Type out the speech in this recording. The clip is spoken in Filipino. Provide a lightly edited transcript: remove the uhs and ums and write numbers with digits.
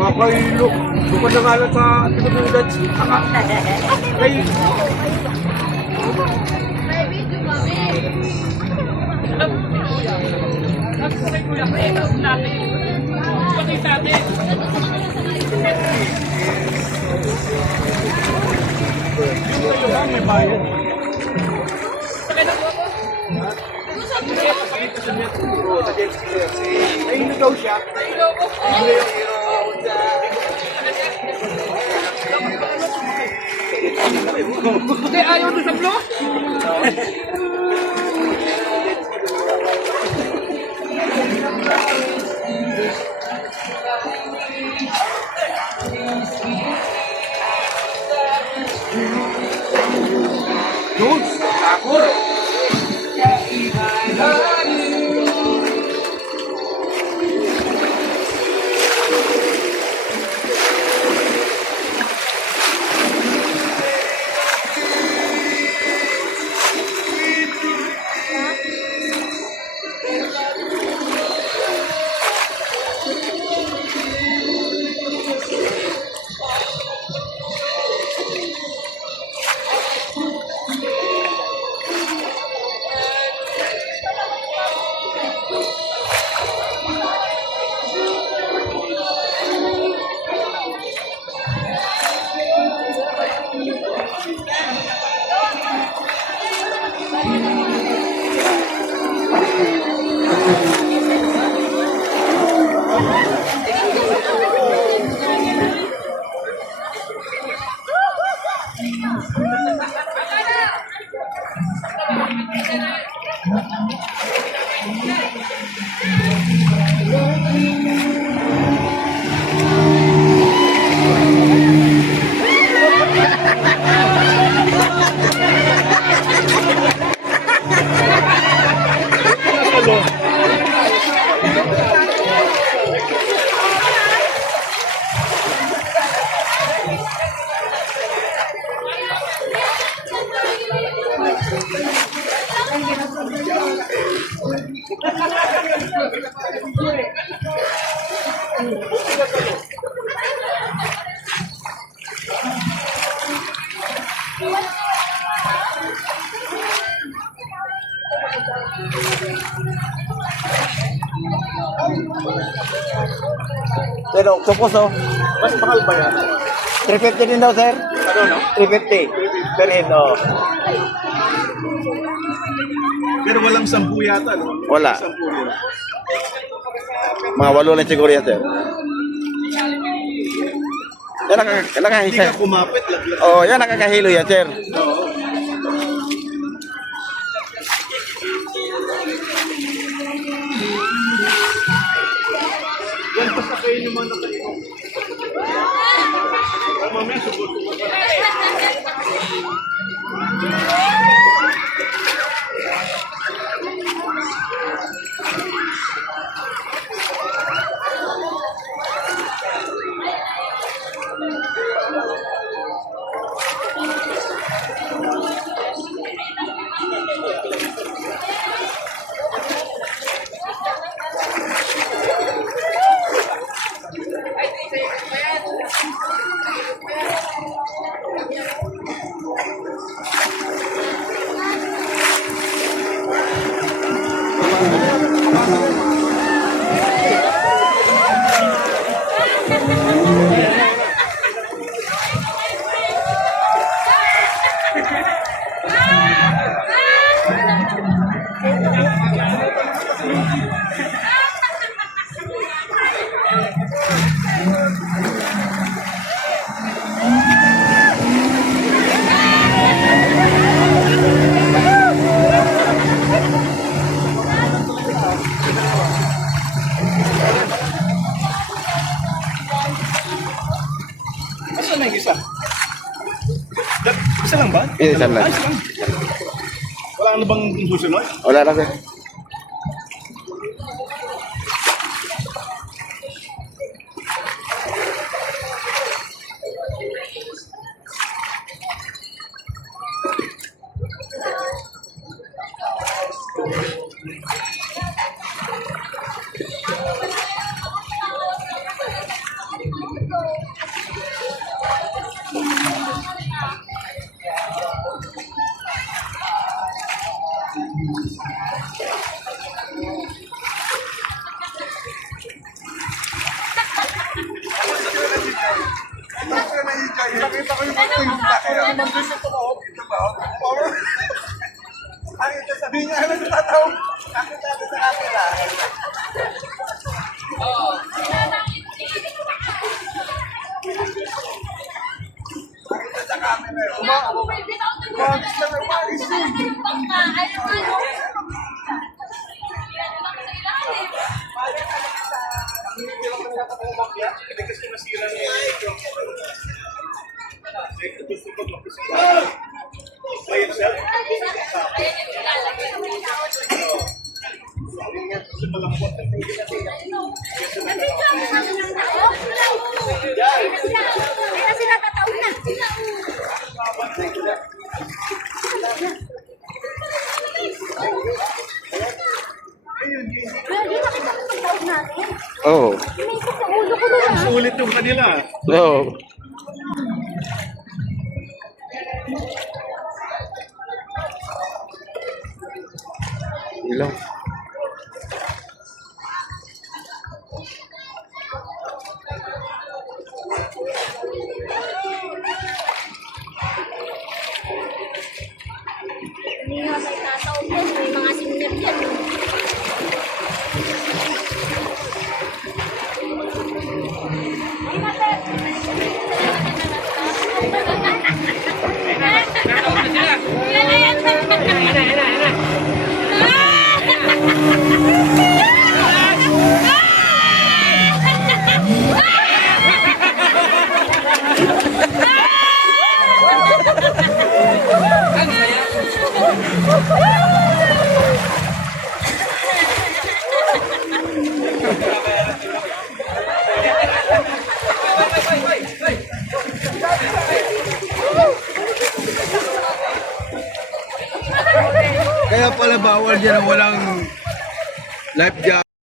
Makailo. Bukan na nga lang sa pinagulad. Ay. Ay, daw siya. Hindi, ayaw doon sa blok? Doon, ako. Pero octopus oh. Mas mahal ba yan? 350 din daw, sir. Ano, no? 350 per head, oh. Pero walang 10 yata, no? Wala. 10 din. Mga 8 lang siguro yan, sir. Yan Hindi nakakahisa. ka kumapit, laglag. Oh, yan nakakahilo yan, sir. Oo. Yan pa sa kayo naman na kayo. Mamaya sugot. Asan na yung isa? Isa lang ba? Isa lang. Isa lang. Wala na bang susunod? Wala na, sir. Nakita ko yung mga yung laki ng mga gusto ko mo. Dito ba? Ano ito sabihin niya? Ano ito tatawag? Nakita ko sa camera. Nakita sa camera. Umagis na may umagis. Hindi kasi nasira niya yung by itself. Kasi malambot. Kaya sila tatawag na. Lagi nakita ko pagtawag natin. Oo. May ikot sa ulo ko na. Sulit yung kanila. Oo. Ilaw. Hindi nga may tatawag yan. May mga senior yan. Kaya pala bawal dyan ang walang life jacket.